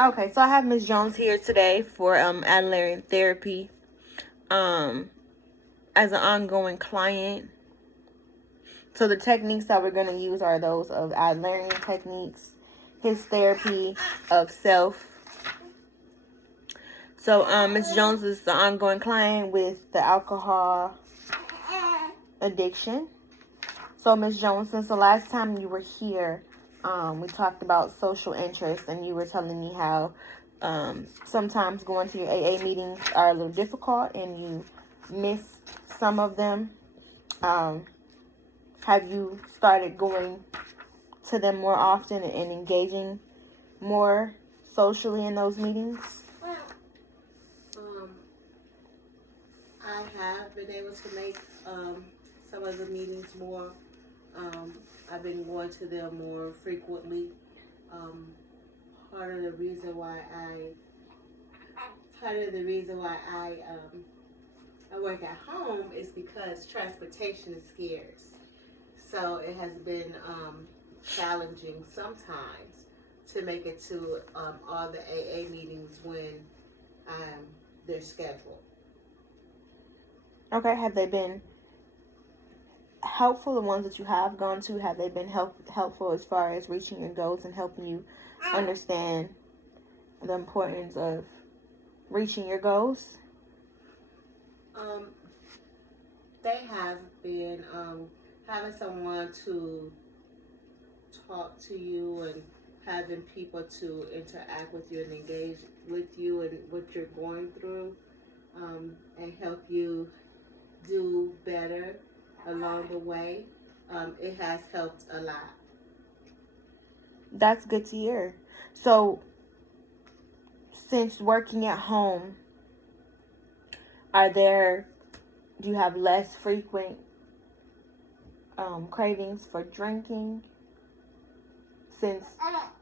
Okay, so I have Miss Jones here today for Adlerian therapy. As an ongoing client. So the techniques that we're going to use are those of Adlerian techniques, his therapy of self. So Miss Jones is the ongoing client with the alcohol addiction. So Miss Jones, since the last time you were here, we talked about social interests, and you were telling me how sometimes going to your AA meetings are a little difficult and you miss some of them. Have you started going to them more often and engaging more socially in those meetings? I have been able to make some of the meetings more. I've been going to them more frequently. Part of the reason why I work at home is because transportation is scarce. So it has been challenging sometimes to make it to all the AA meetings when they're scheduled. Okay, have they been helpful? The ones that you have gone to, have they been helpful as far as reaching your goals and helping you understand the importance of reaching your goals? They have been having someone to talk to you and having people to interact with you and engage with you and what you're going through, and help you do better along the way. It has helped a lot. That's good to hear. So, since working at home, do you have less frequent cravings for drinking since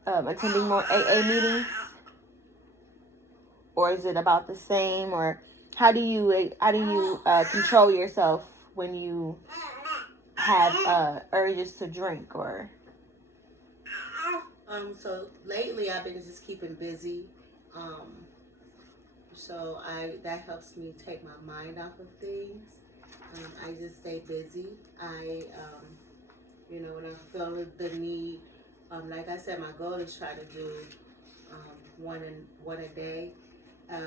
attending more AA meetings? Or is it about the same? Or how do you control yourself when you have urges to drink? Or So lately I've been just keeping busy. So that helps me take my mind off of things. I just stay busy. When I feel the need, like I said, my goal is try to do one a day,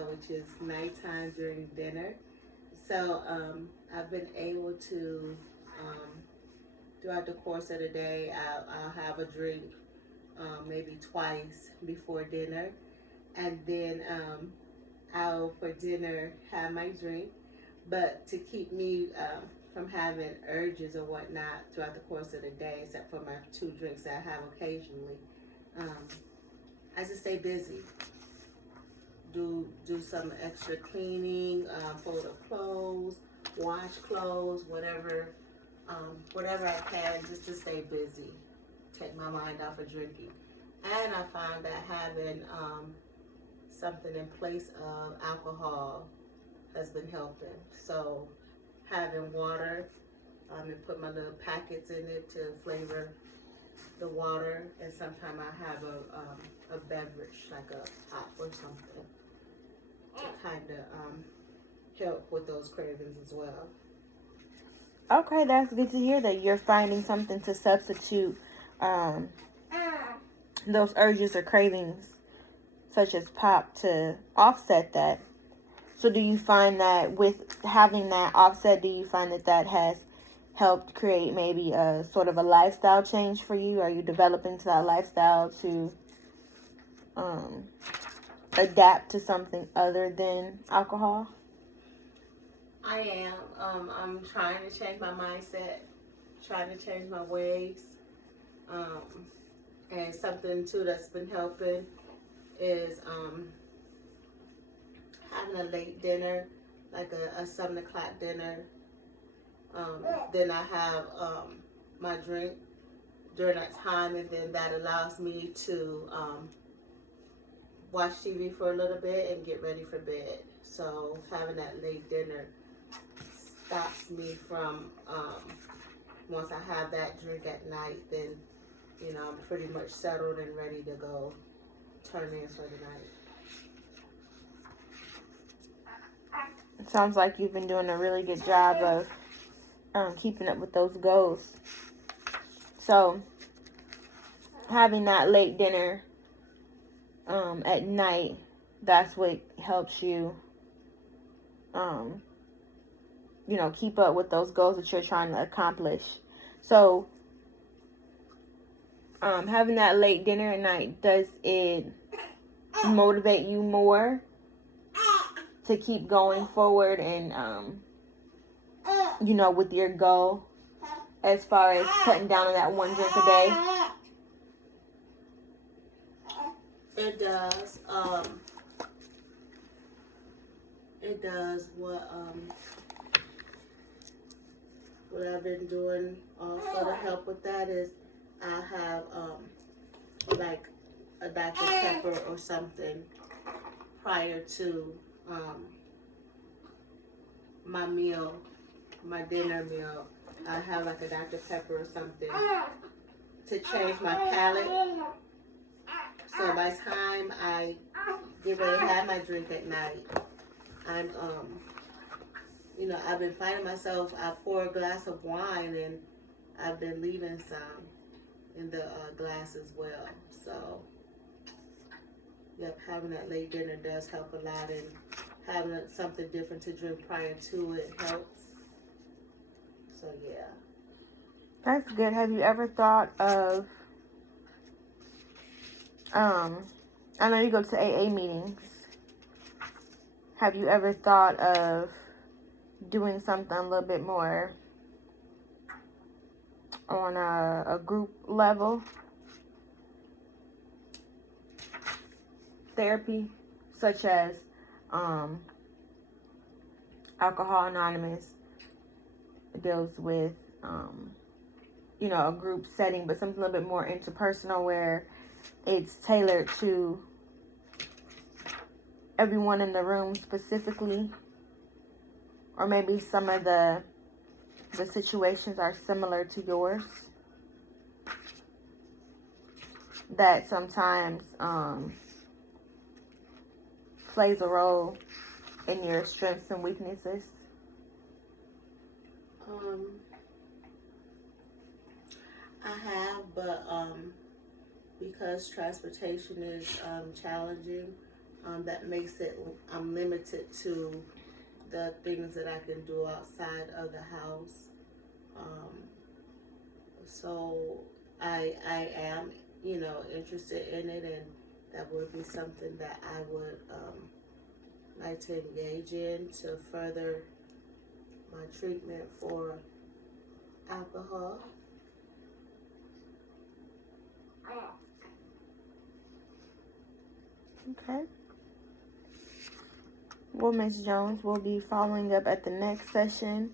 which is nighttime during dinner. So I've been able to, throughout the course of the day, I'll have a drink maybe twice before dinner, and then I'll for dinner have my drink. But to keep me from having urges or whatnot throughout the course of the day, except for my 2 drinks that I have occasionally, I just stay busy. Do some extra cleaning, fold up clothes, wash clothes, whatever I can, just to stay busy, take my mind off of drinking. And I find that having something in place of alcohol has been helping. So having water, and put my little packets in it to flavor the water, and sometimes I have a beverage like a pop or something to kind of help with those cravings as well. okay, that's good to hear that you're finding something to substitute those urges or cravings, such as pop, to offset that. So do you find that with having that offset, do you find that has helped create maybe a sort of a lifestyle change for you? Are you developing to that lifestyle to adapt to something other than alcohol? I am. I'm trying to change my mindset, trying to change my ways. And something too that's been helping is having a late dinner, like a 7 o'clock dinner. Then I have my drink during that time, and then that allows me to watch TV for a little bit and get ready for bed. So having that late dinner stops me from, once I have that drink at night, then I'm pretty much settled and ready to go turn in for the night. It sounds like you've been doing a really good job of keeping up with those goals. So having that late dinner at night, that's what helps you, keep up with those goals that you're trying to accomplish. So having that late dinner at night, does it motivate you more to keep going forward and, with your goal as far as cutting down on that one drink a day? It does. It does. What I've been doing also to help with that is I have like a Dr. Pepper or something prior to my meal, my dinner meal. I have like a Dr. Pepper or something to change my palate. So by the time I get ready to have my drink at night, I'm I've been finding myself, I pour a glass of wine and I've been leaving some in the glass as well. So, yep, having that late dinner does help a lot, and having something different to drink prior to it helps. So, yeah. That's good. Have you ever thought of, I know you go to AA meetings. Have you ever thought of doing something a little bit more on a group level? Therapy, such as Alcohol Anonymous deals with, a group setting, but something a little bit more interpersonal where it's tailored to everyone in the room specifically, or maybe some of the situations are similar to yours, that sometimes plays a role in your strengths and weaknesses. I have, but because transportation is challenging, that makes it, I'm limited to the things that I can do outside of the house. So I am, interested in it, and that would be something that I would like to engage in to further my treatment for alcohol. Okay. Well, Ms. Jones, we'll be following up at the next session.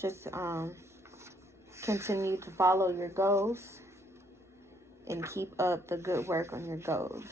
Just continue to follow your goals and keep up the good work on your goals.